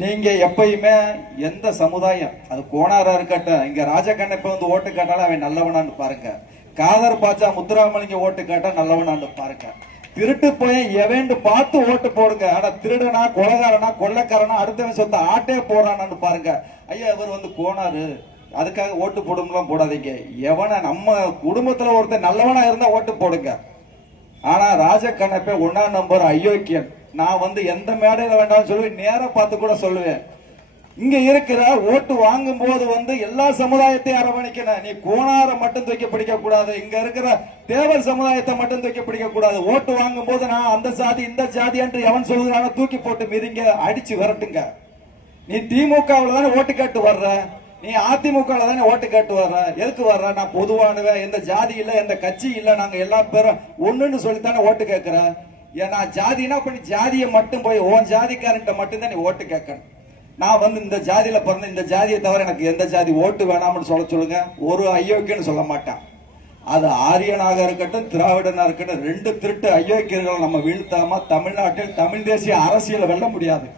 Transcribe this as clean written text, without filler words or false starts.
நீங்க எப்பயுமே எந்த சமுதாயம் அது கோணாரா இருக்கட்டும், இங்க ராஜகண்ணப்ப வந்து ஓட்டு கேட்டாலும் அவன் நல்லவனான்னு பாருங்க. காதர் பாச்சா முத்துராமலிங்க ஓட்டு கேட்டா நல்லவனான்னு பாருங்க. திருட்டு போய் எவன் பார்த்து ஓட்டு போடுங்க. ஆனா திருடனா கொலகாரனா கொள்ளக்காரனா அடுத்தவன் சொந்த ஆட்டே போறானான்னு பாருங்க. ஐயா இவர் வந்து கோணாரு அதுக்காக ஓட்டு போடுங்கலாம் போடாதீங்க. எவனை நம்ம குடும்பத்துல ஒருத்தர் நல்லவனா இருந்தா ஓட்டு போடுங்க. ஆனா ராஜகண்ணப்ப 1ஆம் நம்பர் அயோக்கியன். நான் வந்து எந்த மேடையில வேண்டாம் சொல்லுவேன், நேர பார்த்து கூட சொல்லுவேன். இங்க இருக்கிற ஓட்டு வாங்கும் போது வந்து எல்லா சமுதாயத்தையும் அரவணைக்கணும். நீ கோணார மட்டும் தூக்கி பிடிக்க கூடாது, இங்க இருக்கிற தேவர் சமுதாயத்தை மட்டும் தூக்கி பிடிக்க கூடாது. ஓட்டு வாங்கும் போது நான் அந்த ஜாதி இந்த ஜாதி என்று எவன் சொல்லுறான தூக்கி போட்டு மிதிங்க, அடிச்சு விரட்டுங்க. நீ திமுகவில் தானே ஓட்டு கேட்டு வர்ற, நீ அதிமுக தானே ஓட்டு கேட்டு வர்ற. எதுக்கு வர்ற? நான் பொதுவானவன், எந்த ஜாதி இல்ல எந்த கட்சி இல்ல, நாங்க எல்லா பேரும் ஒண்ணுன்னு சொல்லித்தானே ஓட்டு கேட்கிற. ஏன்னா ஜாதினா பண்ணி ஜாதியை மட்டும் போய் உன் ஜாதிக்காரன்ட்ட மட்டும்தான் நீ ஓட்டு கேட்கணும். நான் வந்து இந்த ஜாதியில பிறந்த இந்த ஜாதியை தவிர எனக்கு எந்த ஜாதி ஓட்டு வேணாம்னு சொல்லுங்க, ஒரு அயோக்கியன்னு சொல்ல மாட்டான். அது ஆரியனாக இருக்கட்டும் திராவிடனா இருக்கட்டும், 2 திருட்டு அயோக்கியர்களை நம்ம வீழ்த்தாம தமிழ்நாட்டில் தமிழ் தேசிய அரசியலை வெல்ல முடியாது.